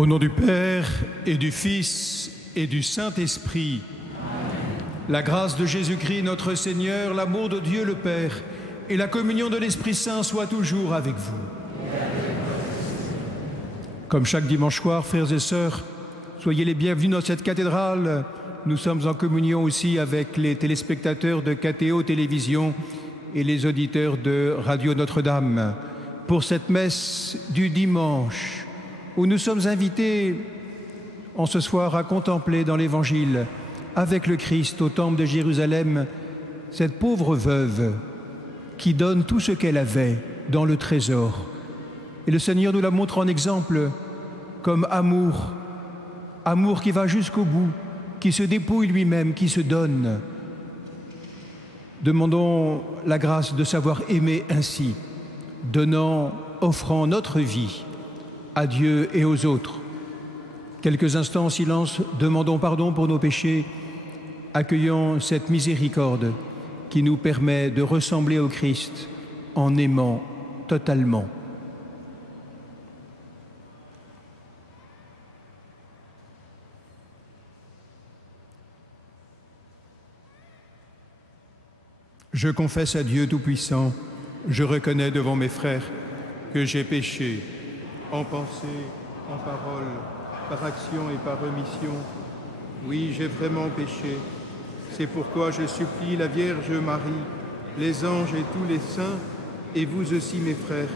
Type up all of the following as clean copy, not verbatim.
Au nom du Père et du Fils et du Saint-Esprit, la grâce de Jésus-Christ notre Seigneur, l'amour de Dieu le Père et la communion de l'Esprit Saint soient toujours avec vous. Comme chaque dimanche soir, frères et sœurs, soyez les bienvenus dans cette cathédrale. Nous sommes en communion aussi avec les téléspectateurs de KTO Télévision et les auditeurs de Radio Notre-Dame pour cette messe du dimanche où nous sommes invités en ce soir à contempler dans l'Évangile avec le Christ au temple de Jérusalem cette pauvre veuve qui donne tout ce qu'elle avait dans le trésor. Et le Seigneur nous la montre en exemple comme amour, amour qui va jusqu'au bout, qui se dépouille lui-même, qui se donne. Demandons la grâce de savoir aimer ainsi, donnant, offrant notre vie à Dieu et aux autres. Quelques instants en silence, demandons pardon pour nos péchés, accueillons cette miséricorde qui nous permet de ressembler au Christ en aimant totalement. Je confesse à Dieu Tout-Puissant, je reconnais devant mes frères que j'ai péché en pensée, en parole, par action et par omission. Oui, j'ai vraiment péché. C'est pourquoi je supplie la Vierge Marie, les anges et tous les saints, et vous aussi mes frères,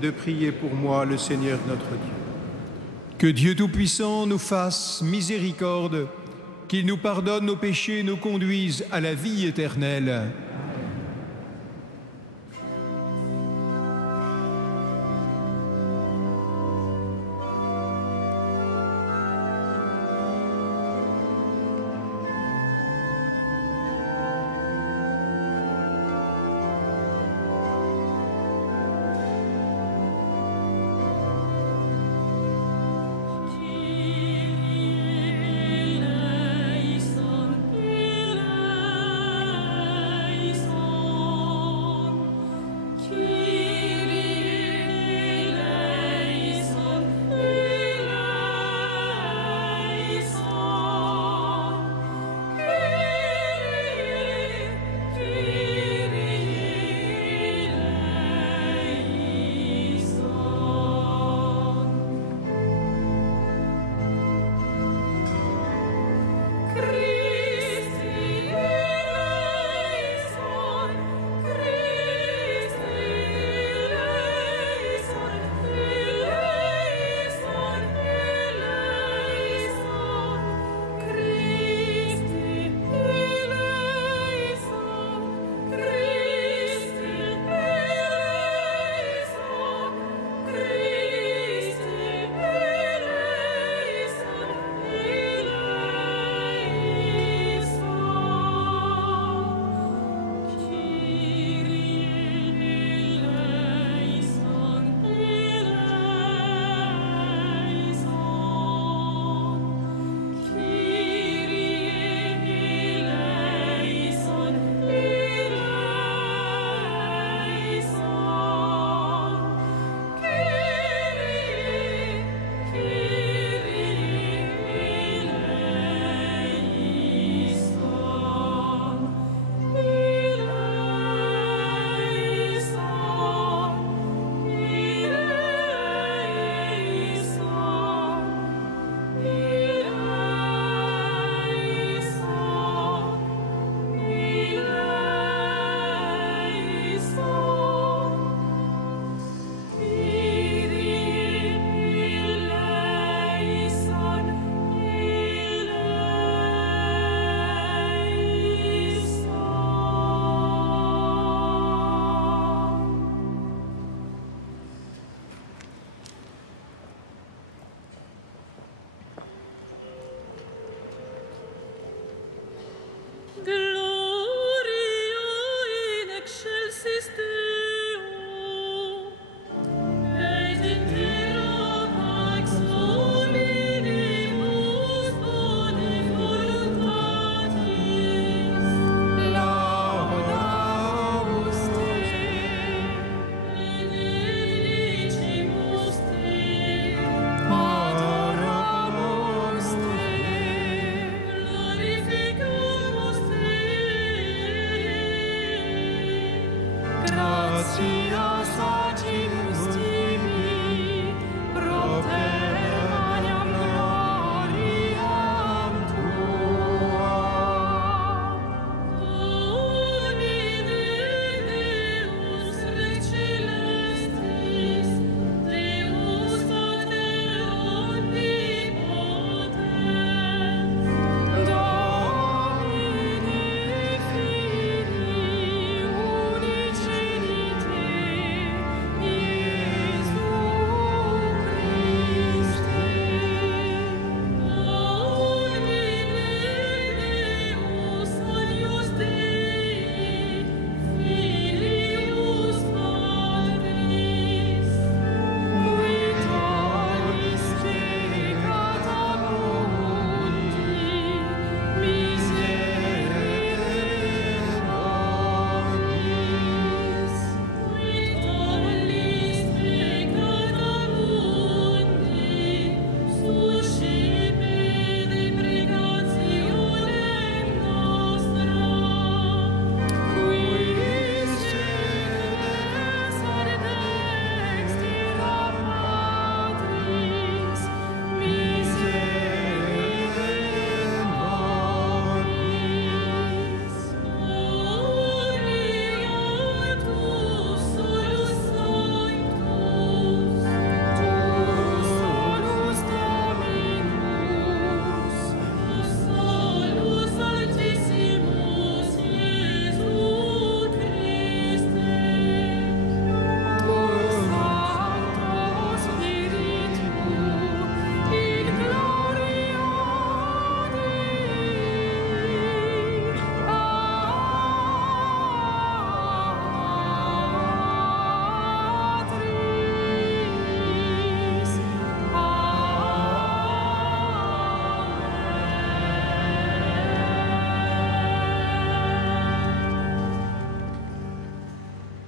de prier pour moi le Seigneur notre Dieu. Que Dieu Tout-Puissant nous fasse miséricorde, qu'il nous pardonne nos péchés et nous conduise à la vie éternelle.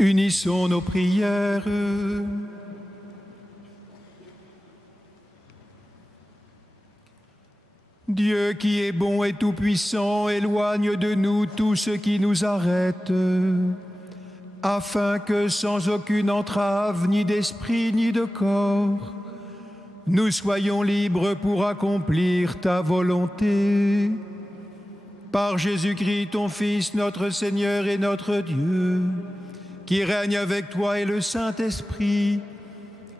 Unissons nos prières. Dieu qui est bon et tout-puissant, éloigne de nous tout ce qui nous arrête, afin que sans aucune entrave, ni d'esprit, ni de corps, nous soyons libres pour accomplir ta volonté. Par Jésus-Christ, ton Fils, notre Seigneur et notre Dieu, qui règne avec toi et le Saint-Esprit,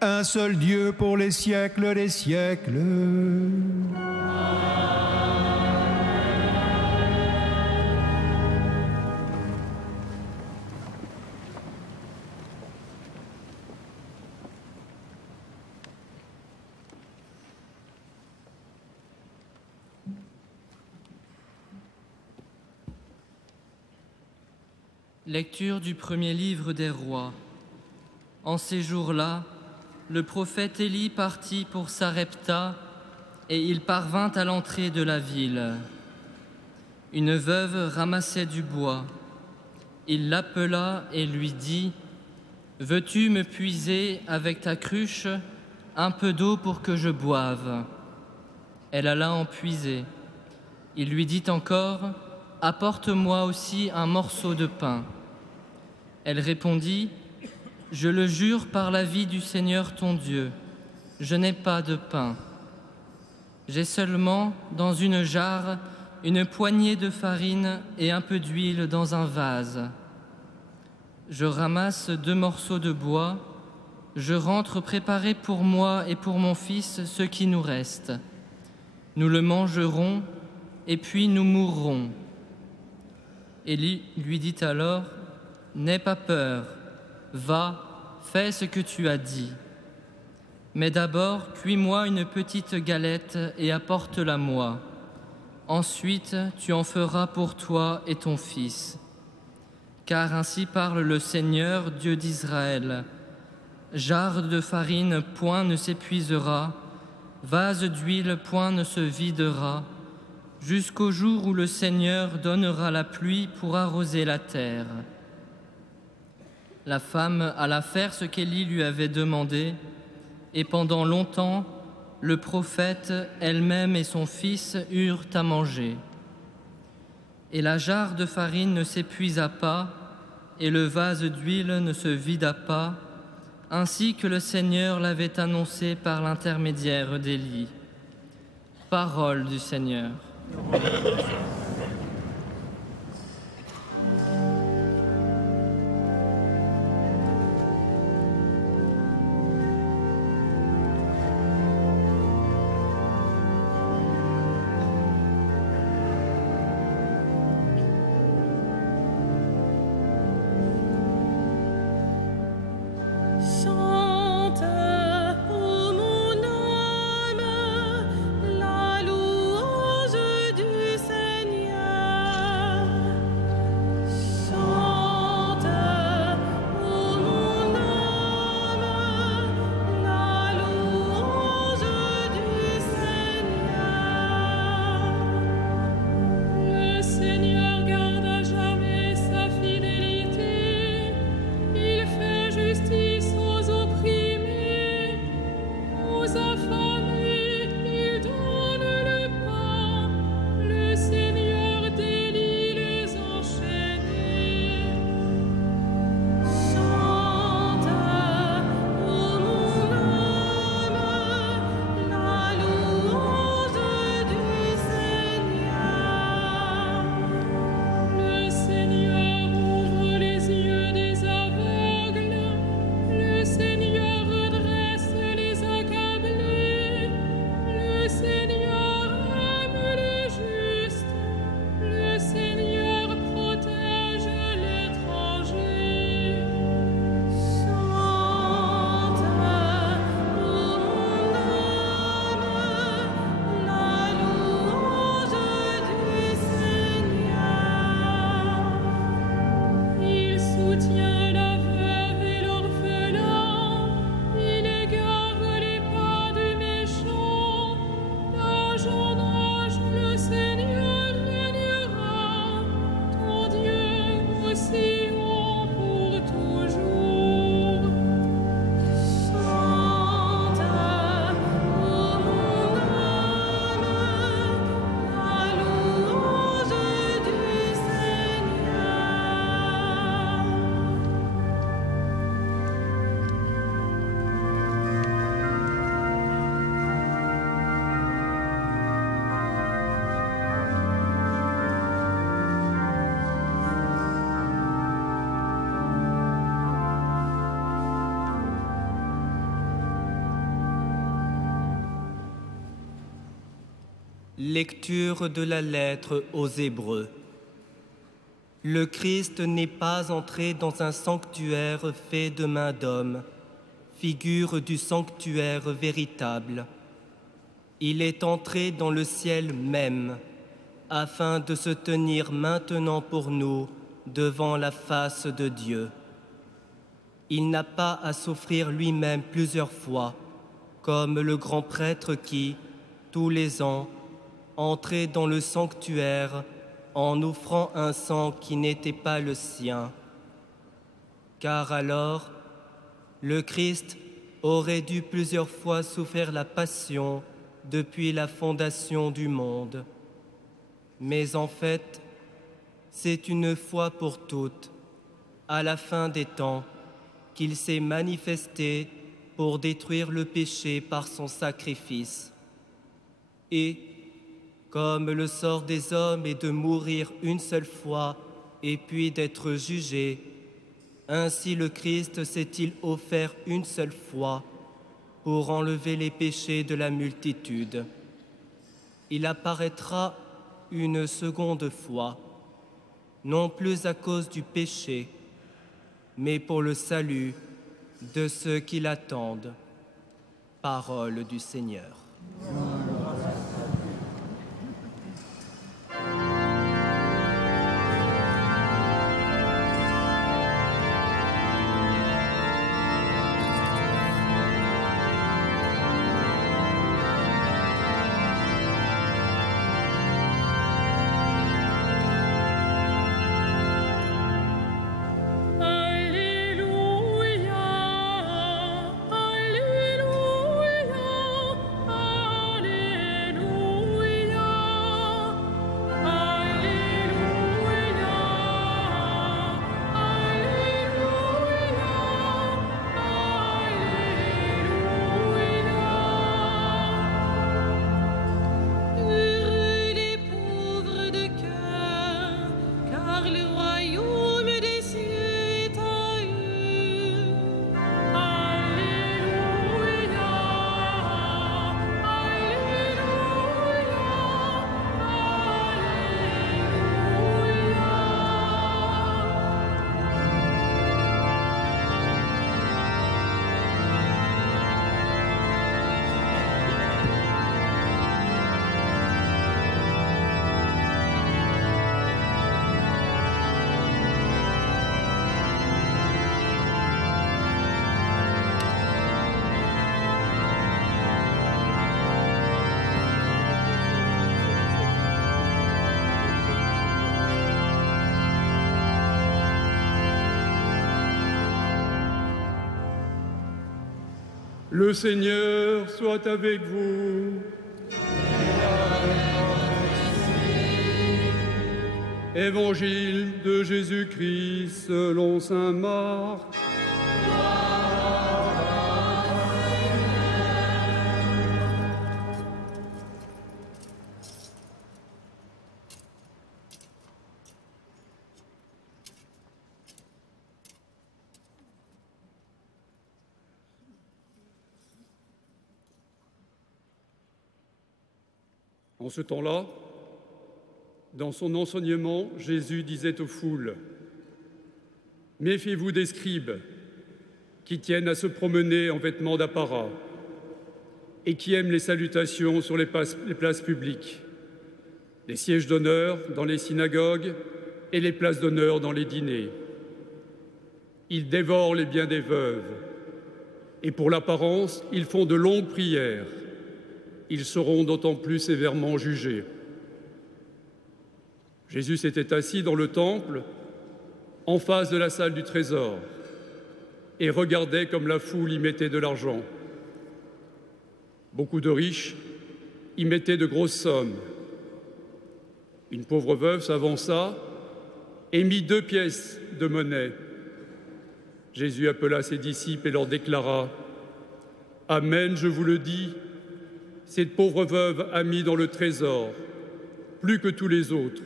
un seul Dieu pour les siècles des siècles. Lecture du premier livre des rois. En ces jours-là, le prophète Élie partit pour Sarepta et il parvint à l'entrée de la ville. Une veuve ramassait du bois. Il l'appela et lui dit : « Veux-tu me puiser avec ta cruche un peu d'eau pour que je boive ?» Elle alla en puiser. Il lui dit encore : « Apporte-moi aussi un morceau de pain. » Elle répondit : « Je le jure par la vie du Seigneur ton Dieu, je n'ai pas de pain. J'ai seulement dans une jarre une poignée de farine et un peu d'huile dans un vase. Je ramasse 2 morceaux de bois, je rentre préparer pour moi et pour mon fils ce qui nous reste. Nous le mangerons et puis nous mourrons. » Élie lui dit alors : « N'aie pas peur, va, fais ce que tu as dit. Mais d'abord, cuis-moi une petite galette et apporte-la-moi. Ensuite, tu en feras pour toi et ton fils. Car ainsi parle le Seigneur, Dieu d'Israël. Jarre de farine, point ne s'épuisera, vase d'huile, point ne se videra, jusqu'au jour où le Seigneur donnera la pluie pour arroser la terre. » La femme alla faire ce qu'Élie lui avait demandé, et pendant longtemps, le prophète, elle-même et son fils eurent à manger. Et la jarre de farine ne s'épuisa pas, et le vase d'huile ne se vida pas, ainsi que le Seigneur l'avait annoncé par l'intermédiaire d'Élie. Parole du Seigneur. La louange du Seigneur. Lecture de la lettre aux Hébreux. Le Christ n'est pas entré dans un sanctuaire fait de main d'homme, figure du sanctuaire véritable. Il est entré dans le ciel même, afin de se tenir maintenant pour nous devant la face de Dieu. Il n'a pas à souffrir lui-même plusieurs fois, comme le grand prêtre qui, tous les ans, entrait dans le sanctuaire en offrant un sang qui n'était pas le sien. Car alors, le Christ aurait dû plusieurs fois souffrir la passion depuis la fondation du monde. Mais en fait, c'est une fois pour toutes, à la fin des temps, qu'il s'est manifesté pour détruire le péché par son sacrifice. Et, comme le sort des hommes est de mourir une seule fois et puis d'être jugé, ainsi le Christ s'est-il offert une seule fois pour enlever les péchés de la multitude. Il apparaîtra une seconde fois, non plus à cause du péché, mais pour le salut de ceux qui l'attendent. Parole du Seigneur. Le Seigneur soit avec vous. Évangile de Jésus-Christ selon saint Marc. En ce temps-là, dans son enseignement, Jésus disait aux foules : « Méfiez-vous des scribes qui tiennent à se promener en vêtements d'apparat et qui aiment les salutations sur les places publiques, les sièges d'honneur dans les synagogues et les places d'honneur dans les dîners. Ils dévorent les biens des veuves et pour l'apparence, ils font de longues prières. Ils seront d'autant plus sévèrement jugés. » Jésus s'était assis dans le temple, en face de la salle du trésor, et regardait comme la foule y mettait de l'argent. Beaucoup de riches y mettaient de grosses sommes. Une pauvre veuve s'avança et mit 2 pièces de monnaie. Jésus appela ses disciples et leur déclara : « Amen, je vous le dis, cette pauvre veuve a mis dans le trésor plus que tous les autres,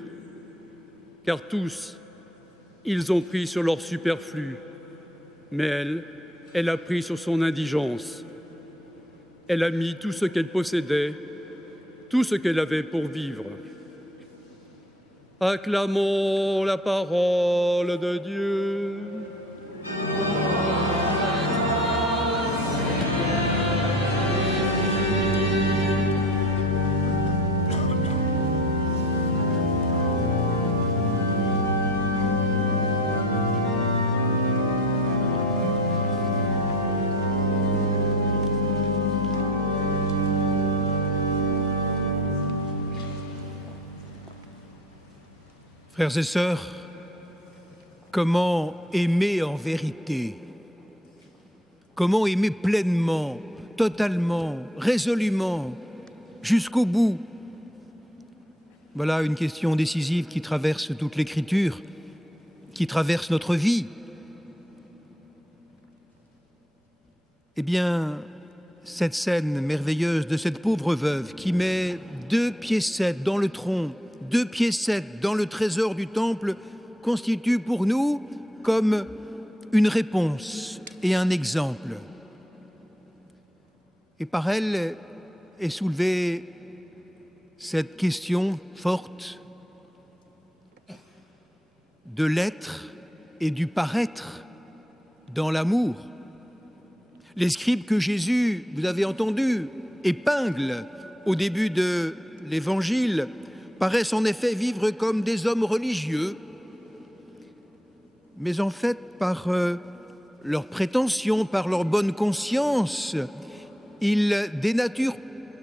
car tous, ils ont pris sur leur superflu, mais elle a pris sur son indigence. Elle a mis tout ce qu'elle possédait tout ce qu'elle avait pour vivre. Acclamons la parole de Dieu. Frères et sœurs, comment aimer en vérité? Comment aimer pleinement, totalement, résolument, jusqu'au bout? Voilà une question décisive qui traverse toute l'Écriture, qui traverse notre vie. Eh bien, cette scène merveilleuse de cette pauvre veuve qui met 2 piécettes dans le tronc, 2 piécettes dans le trésor du temple, constitue pour nous comme une réponse et un exemple. Et par elle est soulevée cette question forte de l'être et du paraître dans l'amour. Les scribes que Jésus, vous avez entendu, épingle au début de l'Évangile, paraissent en effet vivre comme des hommes religieux, mais en fait, par leur prétention, par leur bonne conscience, ils dénaturent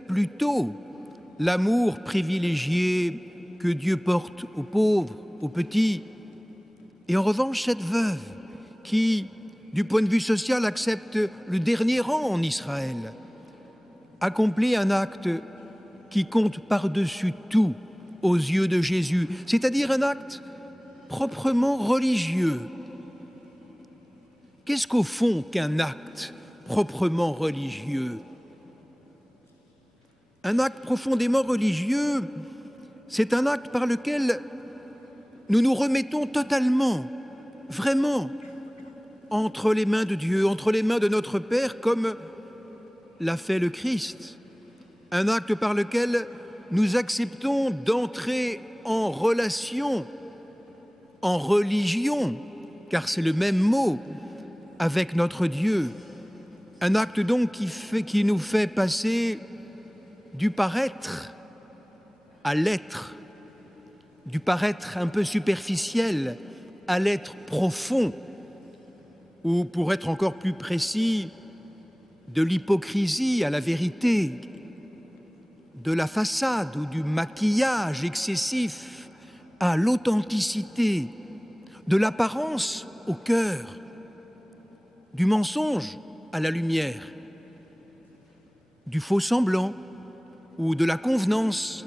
plutôt l'amour privilégié que Dieu porte aux pauvres, aux petits. Et en revanche, cette veuve qui, du point de vue social, accepte le dernier rang en Israël, accomplit un acte qui compte par-dessus tout aux yeux de Jésus, c'est-à-dire un acte proprement religieux. Qu'est-ce qu'au fond qu'un acte proprement religieux? Un acte profondément religieux, c'est un acte par lequel nous nous remettons totalement, vraiment, entre les mains de Dieu, entre les mains de notre Père, comme l'a fait le Christ. Un acte par lequel nous acceptons d'entrer en relation, en religion, car c'est le même mot, avec notre Dieu. Un acte donc qui nous fait passer du paraître à l'être, du paraître un peu superficiel à l'être profond, ou pour être encore plus précis, de l'hypocrisie à la vérité, de la façade ou du maquillage excessif à l'authenticité, de l'apparence au cœur, du mensonge à la lumière, du faux semblant ou de la convenance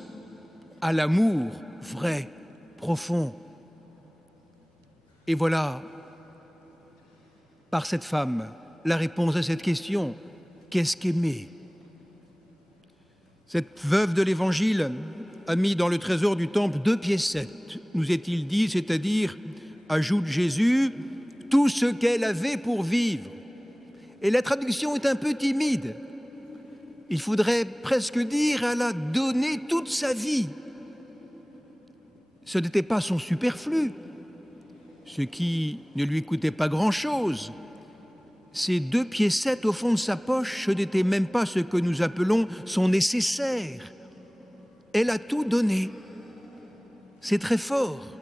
à l'amour vrai, profond. Et voilà, par cette femme, la réponse à cette question: qu'est-ce qu'aimer? Cette veuve de l'Évangile a mis dans le trésor du temple 2 piécettes, nous est-il dit, c'est-à-dire, ajoute Jésus, tout ce qu'elle avait pour vivre. Et la traduction est un peu timide. Il faudrait presque dire, elle a donné toute sa vie. Ce n'était pas son superflu, ce qui ne lui coûtait pas grand-chose. Ces 2 piécettes au fond de sa poche, ce n'était même pas ce que nous appelons son nécessaire. Elle a tout donné. C'est très fort.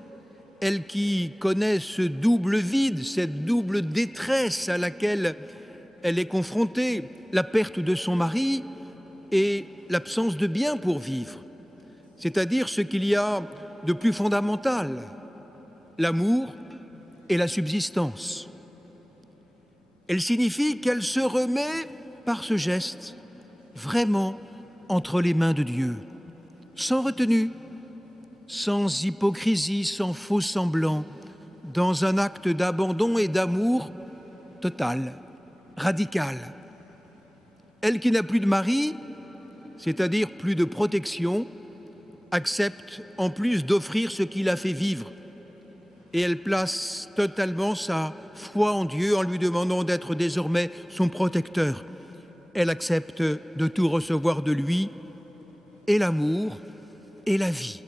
Elle qui connaît ce double vide, cette double détresse à laquelle elle est confrontée, la perte de son mari et l'absence de biens pour vivre, c'est-à-dire ce qu'il y a de plus fondamental, l'amour et la subsistance. Elle signifie qu'elle se remet par ce geste vraiment entre les mains de Dieu, sans retenue, sans hypocrisie, sans faux semblant, dans un acte d'abandon et d'amour total, radical. Elle qui n'a plus de mari, c'est-à-dire plus de protection, accepte en plus d'offrir ce qui l'a fait vivre. Et elle place totalement sa foi en Dieu en lui demandant d'être désormais son protecteur. Elle accepte de tout recevoir de lui et l'amour et la vie.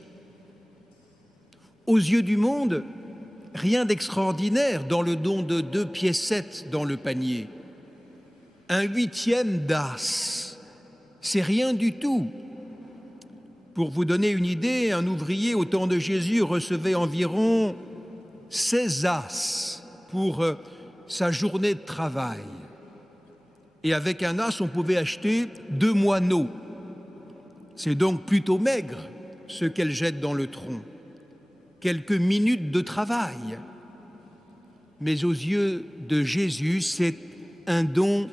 Aux yeux du monde, rien d'extraordinaire dans le don de 2 piécettes dans le panier. Un 8e d'as, c'est rien du tout. Pour vous donner une idée, un ouvrier au temps de Jésus recevait environ 16 as pour sa journée de travail. Et avec un as, on pouvait acheter 2 moineaux. C'est donc plutôt maigre ce qu'elle jette dans le tronc. Quelques minutes de travail. Mais aux yeux de Jésus, c'est un don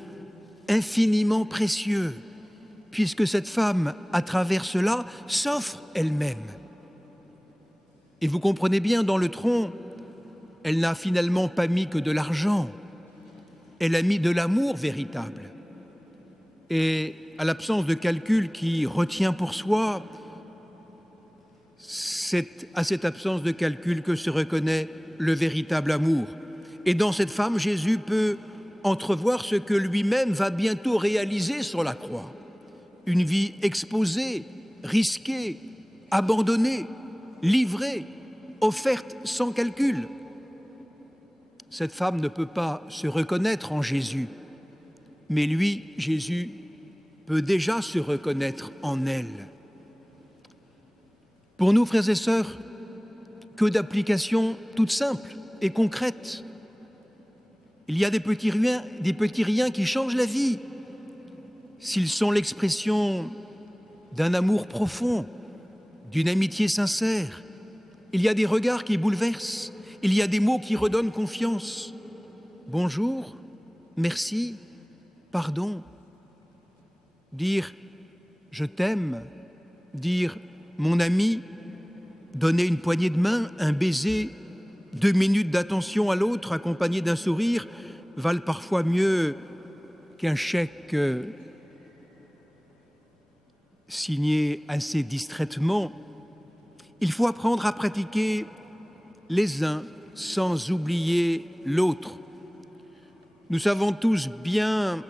infiniment précieux, puisque cette femme, à travers cela, s'offre elle-même. Et vous comprenez bien, dans le tronc, elle n'a finalement pas mis que de l'argent, elle a mis de l'amour véritable. Et à l'absence de calcul qui retient pour soi, c'est à cette absence de calcul que se reconnaît le véritable amour. Et dans cette femme, Jésus peut entrevoir ce que lui-même va bientôt réaliser sur la croix. Une vie exposée, risquée, abandonnée, livrée, offerte sans calcul. Cette femme ne peut pas se reconnaître en Jésus, mais lui, Jésus, peut déjà se reconnaître en elle. Pour nous, frères et sœurs, que d'applications toutes simples et concrètes. Il y a des petits riens qui changent la vie, s'ils sont l'expression d'un amour profond, d'une amitié sincère. Il y a des regards qui bouleversent, il y a des mots qui redonnent confiance. Bonjour, merci, pardon. Dire « je t'aime », dire « mon ami », donner une poignée de main, un baiser, 2 minutes d'attention à l'autre accompagné d'un sourire valent parfois mieux qu'un chèque signé assez distraitement. Il faut apprendre à pratiquer les uns sans oublier l'autre. Nous savons tous bien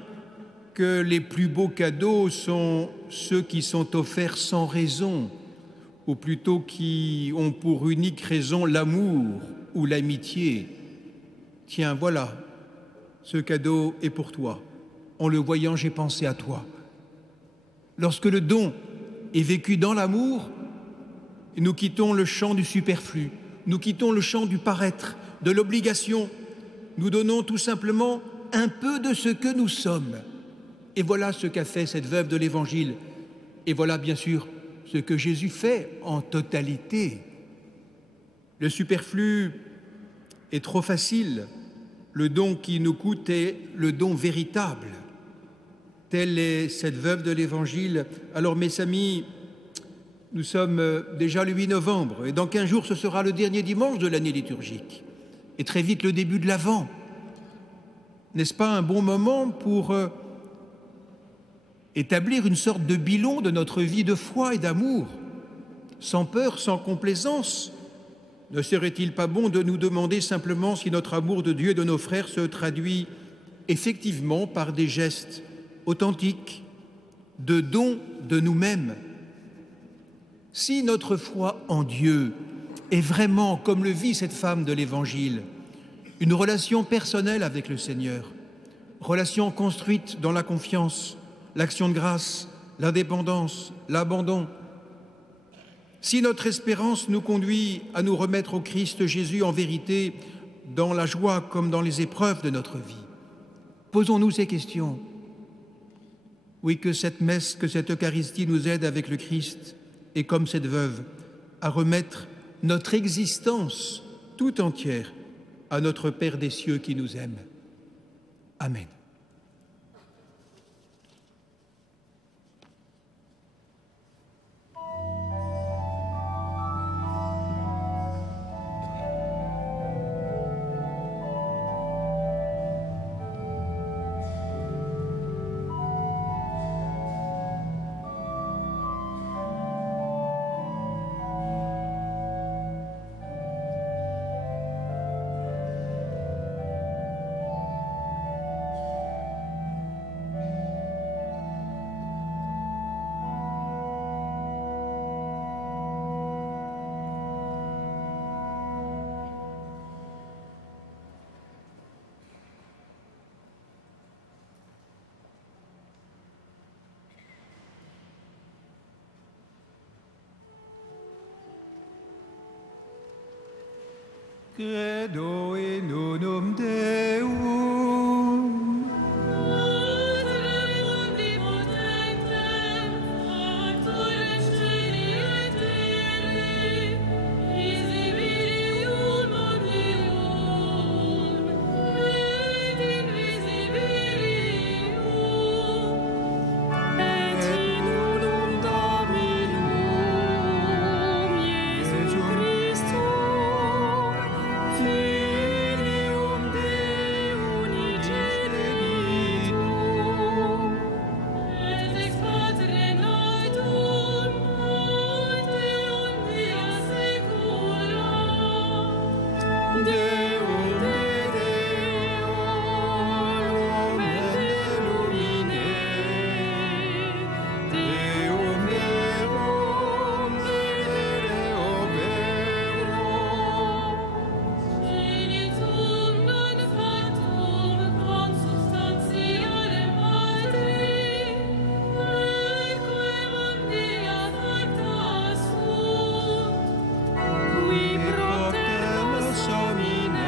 que les plus beaux cadeaux sont ceux qui sont offerts sans raison, ou plutôt qui ont pour unique raison l'amour ou l'amitié. Tiens, voilà, ce cadeau est pour toi. En le voyant, j'ai pensé à toi. Lorsque le don est vécu dans l'amour, nous quittons le champ du superflu, nous quittons le champ du paraître, de l'obligation. Nous donnons tout simplement un peu de ce que nous sommes. Et voilà ce qu'a fait cette veuve de l'Évangile. Et voilà bien sûr ce que Jésus fait en totalité. Le superflu est trop facile. Le don qui nous coûte est le don véritable. Telle est cette veuve de l'Évangile. Alors mes amis, nous sommes déjà le 8 novembre et dans 15 jours, ce sera le dernier dimanche de l'année liturgique. Et très vite le début de l'Avent. N'est-ce pas un bon moment pour établir une sorte de bilan de notre vie de foi et d'amour, sans peur, sans complaisance? Ne serait-il pas bon de nous demander simplement si notre amour de Dieu et de nos frères se traduit effectivement par des gestes authentiques, de dons de nous-mêmes? Si notre foi en Dieu est vraiment, comme le vit cette femme de l'Évangile, une relation personnelle avec le Seigneur, relation construite dans la confiance, l'action de grâce, l'indépendance, l'abandon. Si notre espérance nous conduit à nous remettre au Christ Jésus en vérité, dans la joie comme dans les épreuves de notre vie, posons-nous ces questions. Oui, que cette messe, que cette Eucharistie nous aide avec le Christ et comme cette veuve à remettre notre existence tout entière à notre Père des cieux qui nous aime. Amen. Credo in unum Deum. Qui propter nos homine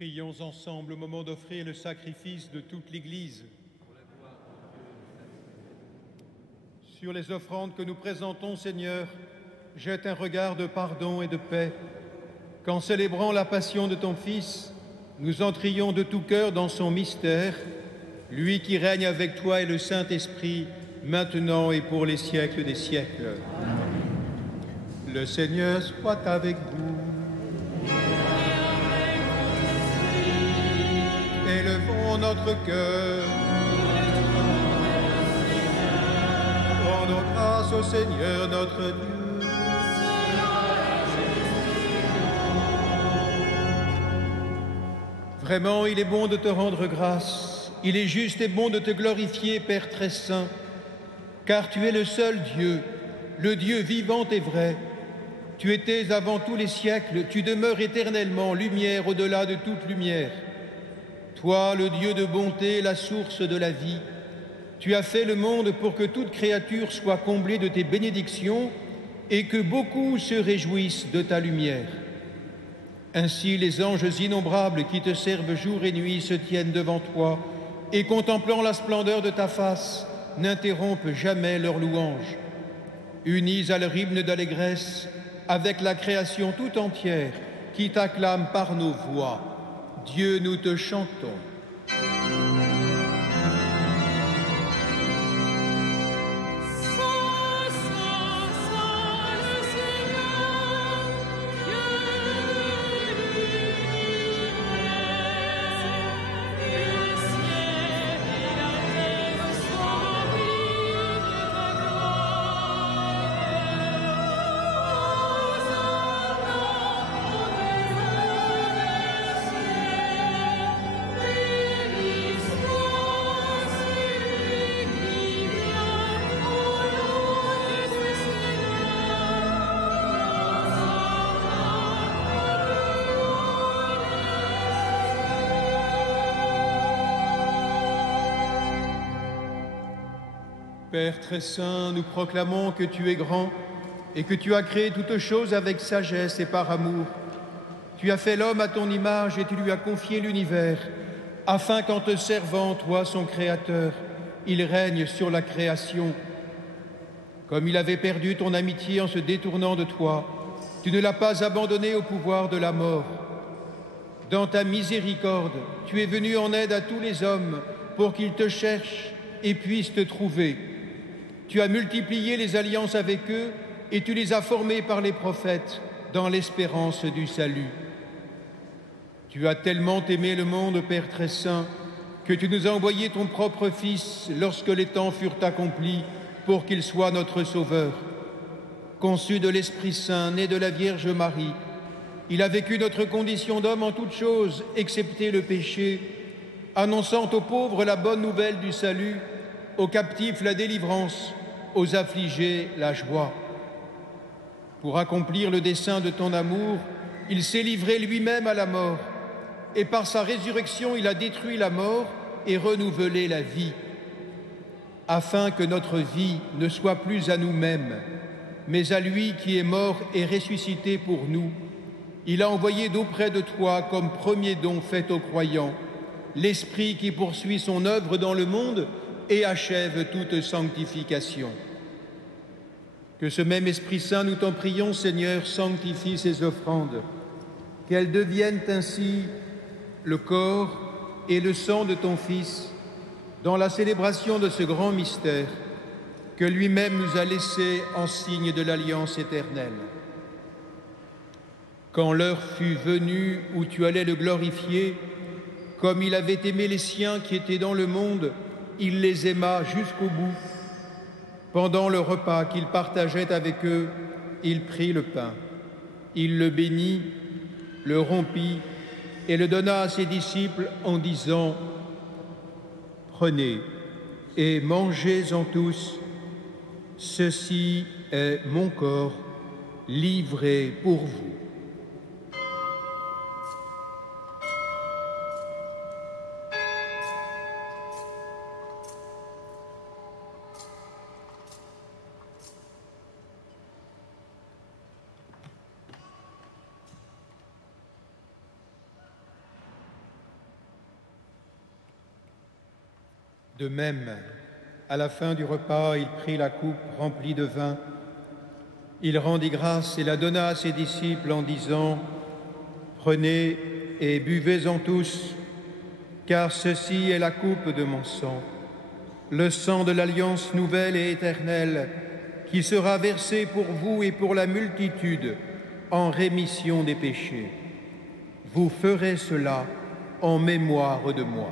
Prions ensemble au moment d'offrir le sacrifice de toute l'Église. Sur les offrandes que nous présentons, Seigneur, jette un regard de pardon et de paix. Qu'en célébrant la passion de ton Fils, nous entrions de tout cœur dans son mystère, lui qui règne avec toi et le Saint-Esprit, maintenant et pour les siècles des siècles. Amen. Le Seigneur soit avec vous. Élevons notre cœur. Rendons grâce au Seigneur notre Dieu. Vraiment, il est bon de te rendre grâce. Il est juste et bon de te glorifier, Père très saint, car tu es le seul Dieu, le Dieu vivant et vrai. Tu étais avant tous les siècles, tu demeures éternellement, lumière au-delà de toute lumière. Toi, le Dieu de bonté, la source de la vie, tu as fait le monde pour que toute créature soit comblée de tes bénédictions et que beaucoup se réjouissent de ta lumière. Ainsi, les anges innombrables qui te servent jour et nuit se tiennent devant toi et, contemplant la splendeur de ta face, n'interrompent jamais leur louange. Unis à leur hymne d'allégresse, avec la création tout entière qui t'acclame par nos voix, Dieu, nous te chantons. Père très saint, nous proclamons que tu es grand et que tu as créé toutes choses avec sagesse et par amour. Tu as fait l'homme à ton image et tu lui as confié l'univers, afin qu'en te servant, toi, son Créateur, il règne sur la création. Comme il avait perdu ton amitié en se détournant de toi, tu ne l'as pas abandonné au pouvoir de la mort. Dans ta miséricorde, tu es venu en aide à tous les hommes pour qu'ils te cherchent et puissent te trouver. Tu as multiplié les alliances avec eux et tu les as formés par les prophètes dans l'espérance du salut. Tu as tellement aimé le monde, Père très saint, que tu nous as envoyé ton propre Fils lorsque les temps furent accomplis pour qu'il soit notre Sauveur. Conçu de l'Esprit Saint, né de la Vierge Marie, il a vécu notre condition d'homme en toutes choses, excepté le péché, annonçant aux pauvres la bonne nouvelle du salut, aux captifs la délivrance, aux affligés la joie. Pour accomplir le dessein de ton amour, il s'est livré lui-même à la mort, et par sa résurrection, il a détruit la mort et renouvelé la vie, afin que notre vie ne soit plus à nous-mêmes, mais à lui qui est mort et ressuscité pour nous. Il a envoyé d'auprès de toi comme premier don fait aux croyants, l'Esprit qui poursuit son œuvre dans le monde et achève toute sanctification. Que ce même Esprit Saint, nous t'en prions, Seigneur, sanctifie ces offrandes, qu'elles deviennent ainsi le corps et le sang de ton Fils, dans la célébration de ce grand mystère que lui-même nous a laissé en signe de l'alliance éternelle. Quand l'heure fut venue où tu allais le glorifier, comme il avait aimé les siens qui étaient dans le monde, il les aima jusqu'au bout. Pendant le repas qu'il partageait avec eux, il prit le pain. Il le bénit, le rompit et le donna à ses disciples en disant : « Prenez et mangez-en tous. Ceci est mon corps livré pour vous. » De même, à la fin du repas, il prit la coupe remplie de vin. Il rendit grâce et la donna à ses disciples en disant : « Prenez et buvez-en tous, car ceci est la coupe de mon sang, le sang de l'alliance nouvelle et éternelle, qui sera versé pour vous et pour la multitude en rémission des péchés. Vous ferez cela en mémoire de moi. »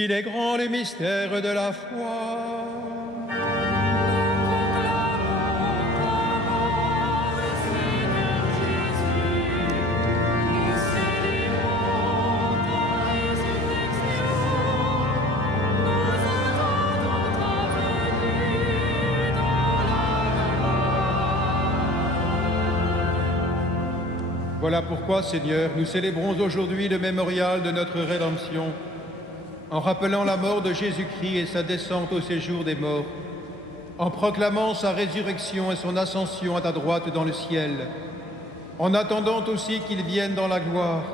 Il est grand le mystère de la foi. Voilà pourquoi, Seigneur, nous célébrons aujourd'hui le mémorial de notre rédemption, en rappelant la mort de Jésus-Christ et sa descente au séjour des morts, en proclamant sa résurrection et son ascension à ta droite dans le ciel, en attendant aussi qu'il vienne dans la gloire.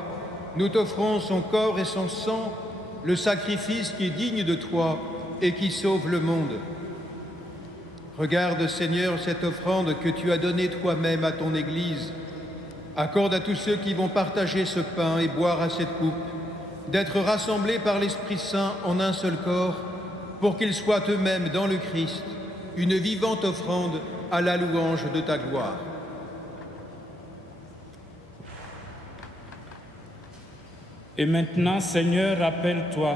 Nous t'offrons son corps et son sang, le sacrifice qui est digne de toi et qui sauve le monde. Regarde, Seigneur, cette offrande que tu as donnée toi-même à ton Église. Accorde à tous ceux qui vont partager ce pain et boire à cette coupe d'être rassemblés par l'Esprit Saint en un seul corps, pour qu'ils soient eux-mêmes dans le Christ une vivante offrande à la louange de ta gloire. Et maintenant, Seigneur, rappelle-toi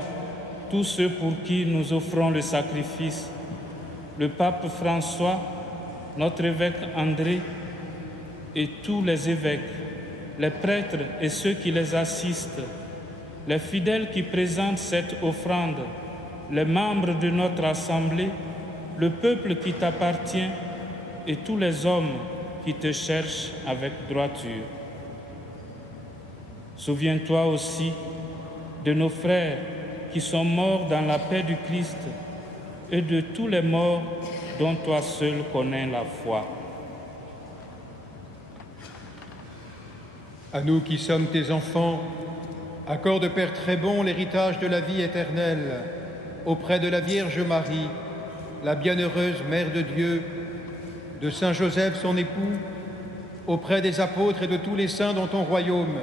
tous ceux pour qui nous offrons le sacrifice, le pape François, notre évêque André et tous les évêques, les prêtres et ceux qui les assistent, les fidèles qui présentent cette offrande, les membres de notre assemblée, le peuple qui t'appartient et tous les hommes qui te cherchent avec droiture. Souviens-toi aussi de nos frères qui sont morts dans la paix du Christ et de tous les morts dont toi seul connais la foi. À nous qui sommes tes enfants, accorde, Père très bon, l'héritage de la vie éternelle auprès de la Vierge Marie, la bienheureuse Mère de Dieu, de Saint Joseph, son époux, auprès des apôtres et de tous les saints dans ton royaume,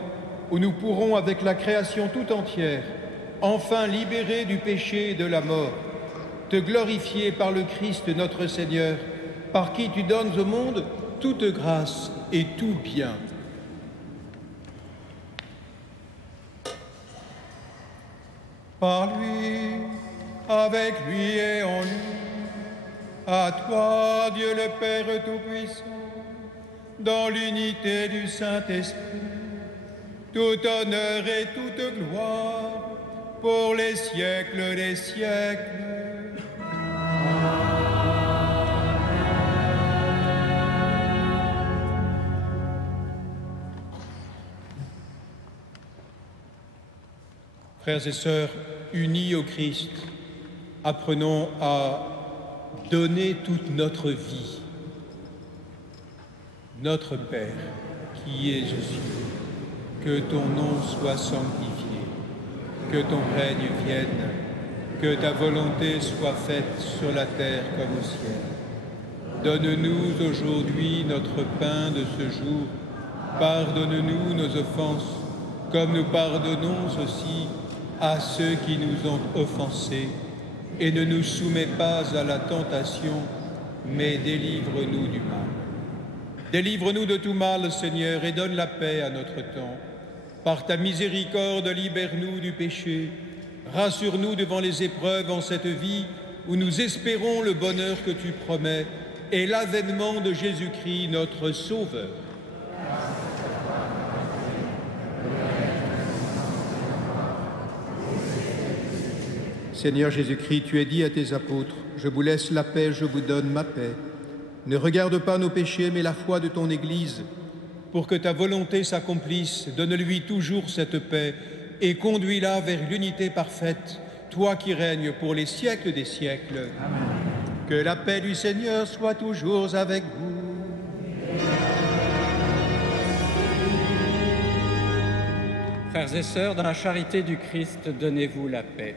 où nous pourrons, avec la création tout entière, enfin libérés du péché et de la mort, te glorifier par le Christ notre Seigneur, par qui tu donnes au monde toute grâce et tout bien. Par lui, avec lui et en lui, à toi, Dieu le Père Tout-Puissant, dans l'unité du Saint-Esprit, tout honneur et toute gloire pour les siècles des siècles. Frères et sœurs, unis au Christ, apprenons à donner toute notre vie. Notre Père, qui es aux cieux, que ton nom soit sanctifié, que ton règne vienne, que ta volonté soit faite sur la terre comme au ciel. Donne-nous aujourd'hui notre pain de ce jour. Pardonne-nous nos offenses, comme nous pardonnons aussi à ceux qui nous ont offensés, et ne nous soumets pas à la tentation, mais délivre-nous du mal. Délivre-nous de tout mal, Seigneur, et donne la paix à notre temps. Par ta miséricorde, libère-nous du péché. Rassure-nous devant les épreuves en cette vie où nous espérons le bonheur que tu promets et l'avènement de Jésus-Christ, notre Sauveur. Seigneur Jésus-Christ, tu as dit à tes apôtres, « Je vous laisse la paix, je vous donne ma paix. Ne regarde pas nos péchés, mais la foi de ton Église. pour que ta volonté s'accomplisse, donne-lui toujours cette paix et conduis-la vers l'unité parfaite, toi qui règnes pour les siècles des siècles. Amen. Que la paix du Seigneur soit toujours avec vous. Frères et sœurs, dans la charité du Christ, donnez-vous la paix.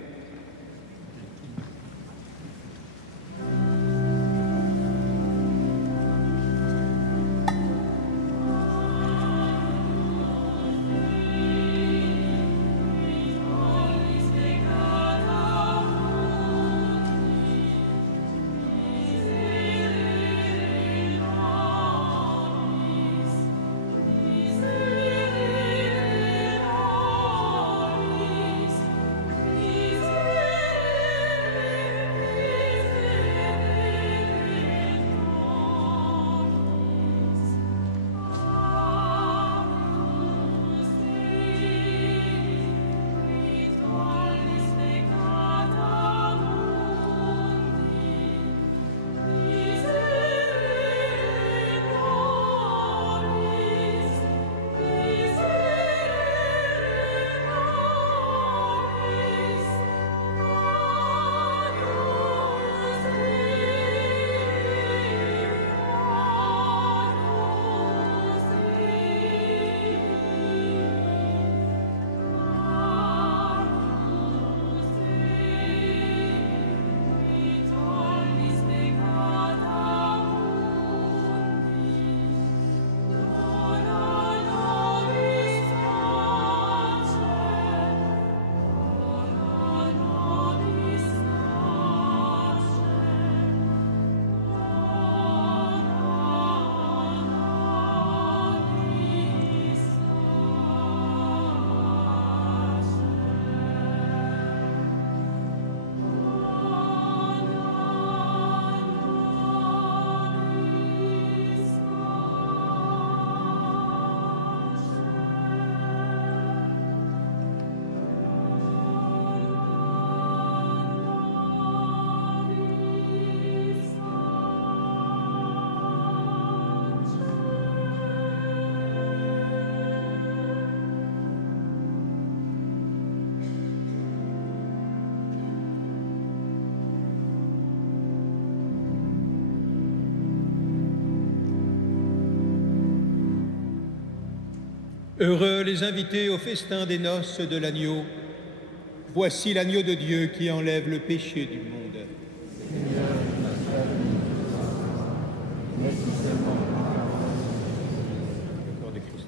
Heureux les invités au festin des noces de l'agneau. Voici l'agneau de Dieu qui enlève le péché du monde. Seigneur, le corps de Christ.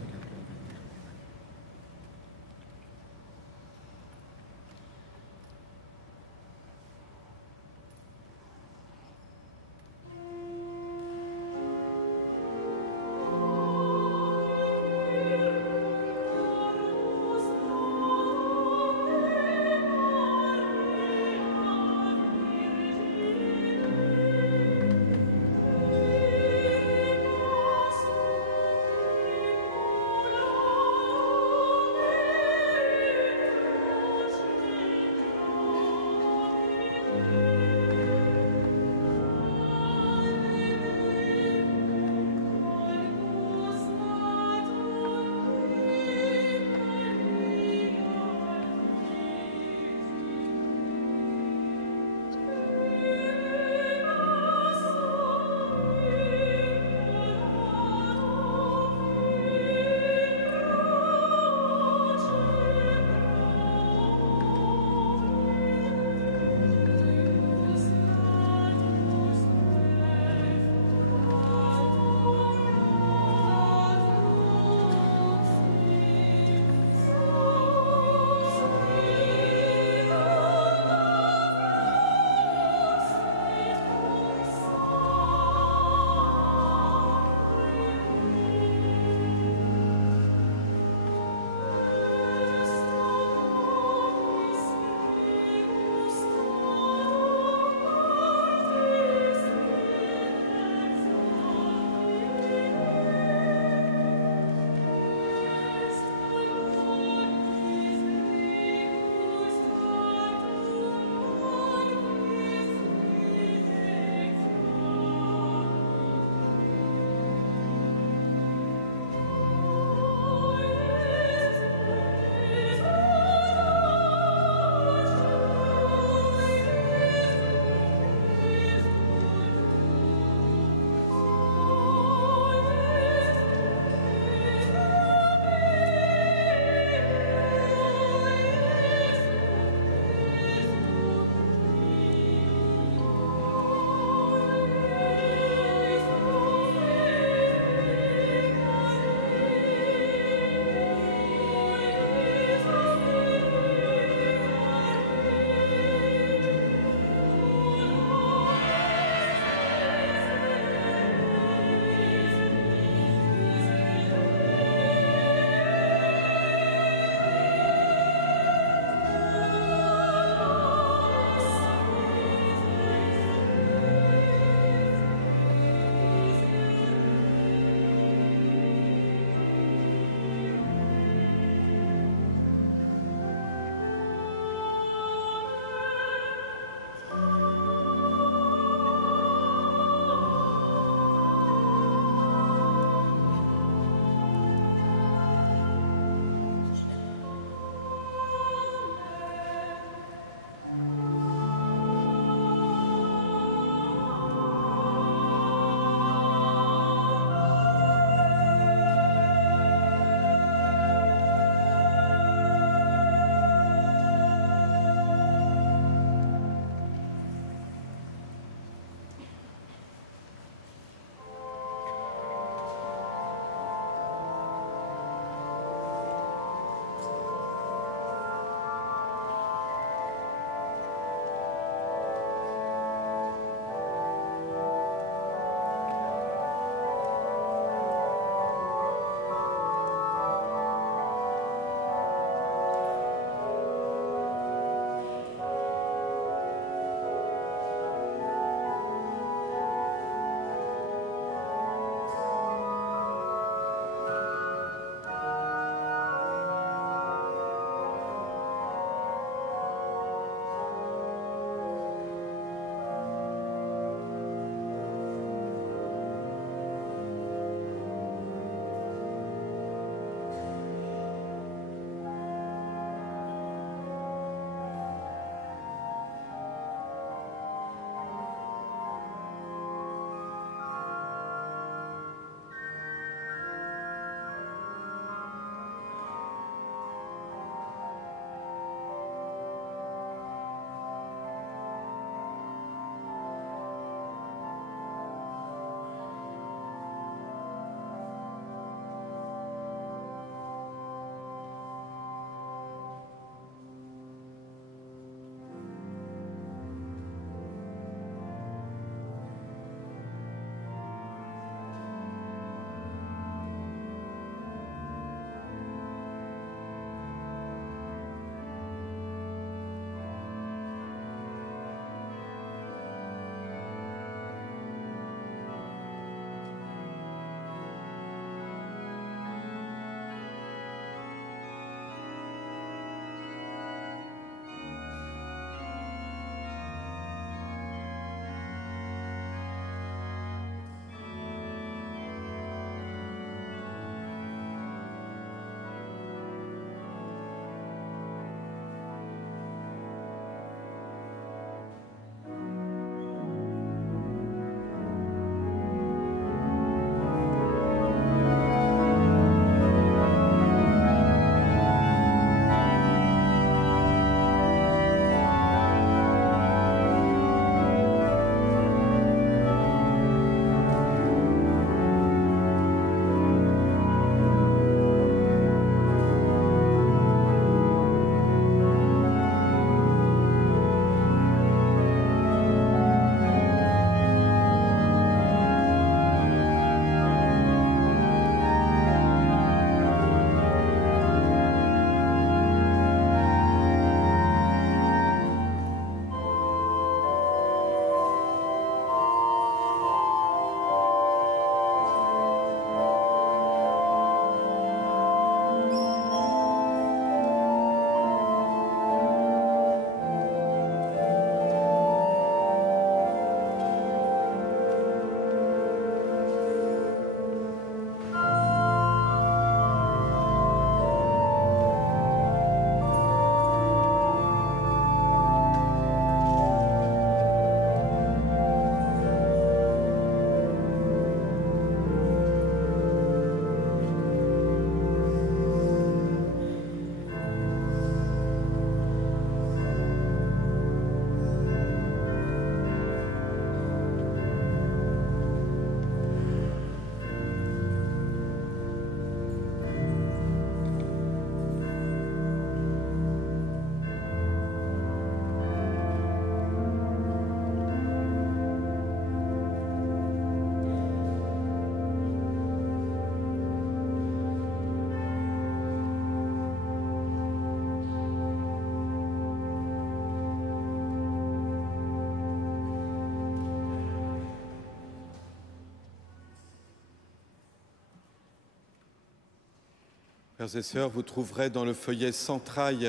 Frères et sœurs, vous trouverez dans le feuillet central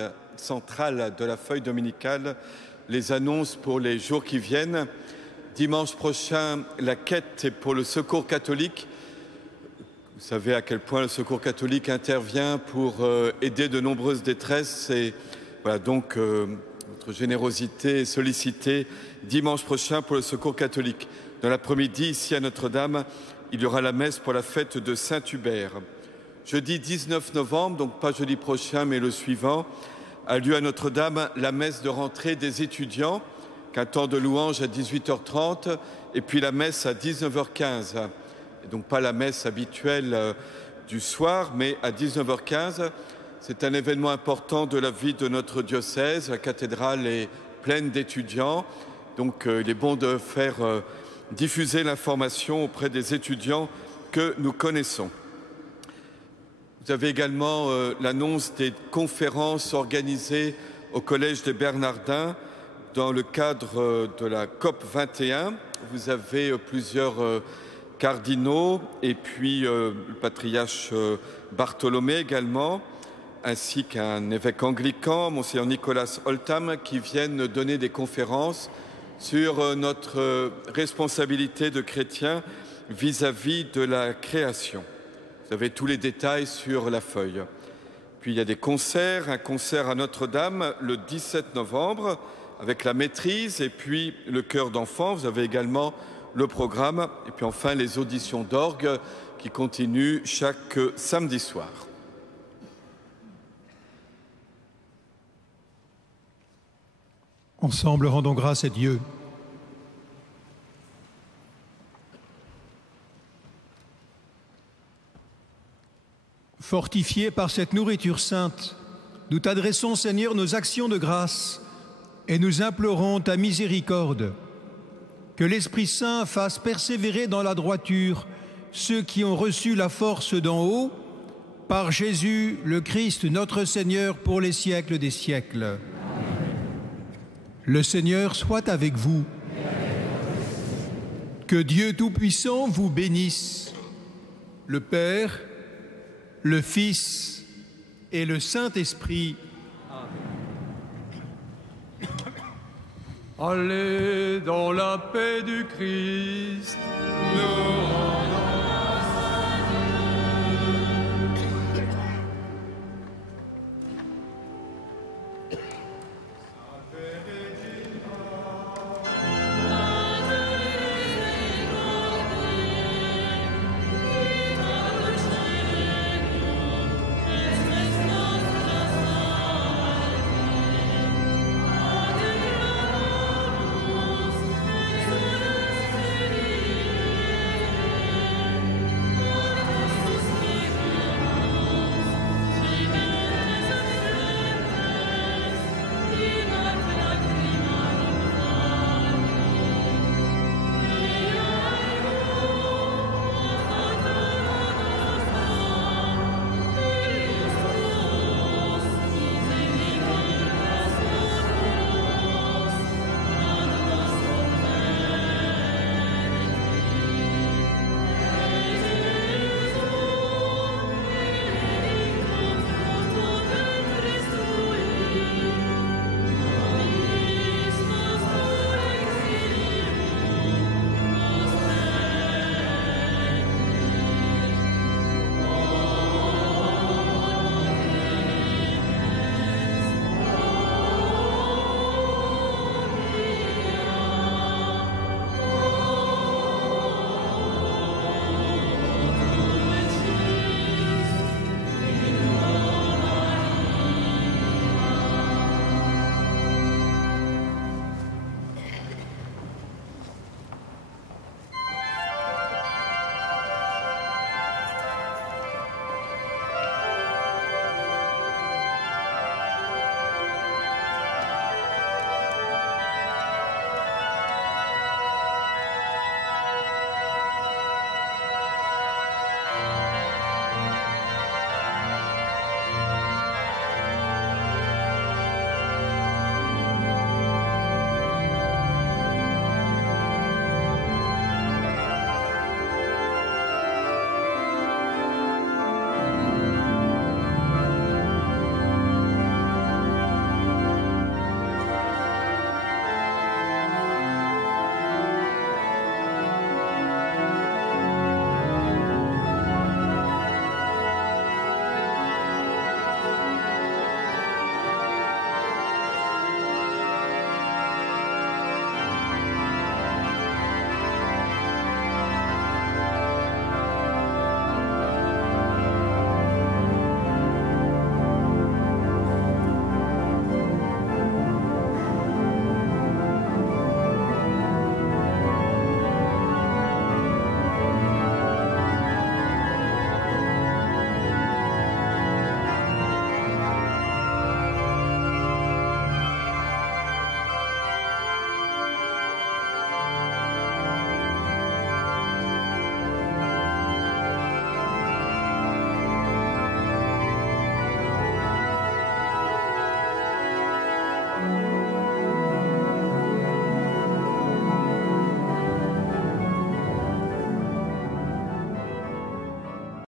de la feuille dominicale les annonces pour les jours qui viennent. Dimanche prochain, la quête est pour le Secours catholique. Vous savez à quel point le Secours catholique intervient pour aider de nombreuses détresses. Et voilà, donc votre générosité est sollicitée dimanche prochain pour le Secours catholique. Dans l'après-midi, ici à Notre-Dame, il y aura la messe pour la fête de Saint-Hubert. Jeudi 19 novembre, donc pas jeudi prochain mais le suivant, a lieu à Notre-Dame la messe de rentrée des étudiants, qu'un temps de louange à 18h30 et puis la messe à 19h15. Et donc pas la messe habituelle du soir, mais à 19h15. C'est un événement important de la vie de notre diocèse. La cathédrale est pleine d'étudiants, donc il est bon de faire diffuser l'information auprès des étudiants que nous connaissons. Vous avez également l'annonce des conférences organisées au Collège des Bernardins dans le cadre de la COP 21. Vous avez plusieurs cardinaux et puis le patriarche Bartholomé également, ainsi qu'un évêque anglican, Monseigneur Nicolas Oltam, qui viennent donner des conférences sur notre responsabilité de chrétiens vis-à-vis de la création. Vous avez tous les détails sur la feuille. Puis il y a des concerts, un concert à Notre-Dame le 17 novembre avec la maîtrise et puis le chœur d'enfants. Vous avez également le programme et puis enfin les auditions d'orgue qui continuent chaque samedi soir. Ensemble, rendons grâce à Dieu. Fortifiés par cette nourriture sainte, nous t'adressons, Seigneur, nos actions de grâce et nous implorons ta miséricorde. Que l'Esprit Saint fasse persévérer dans la droiture ceux qui ont reçu la force d'en haut, par Jésus, le Christ, notre Seigneur, pour les siècles des siècles. Amen. Le Seigneur soit avec vous. Que Dieu Tout-Puissant vous bénisse, le Père, le Fils et le Saint-Esprit. Allez dans la paix du Christ, nous rendons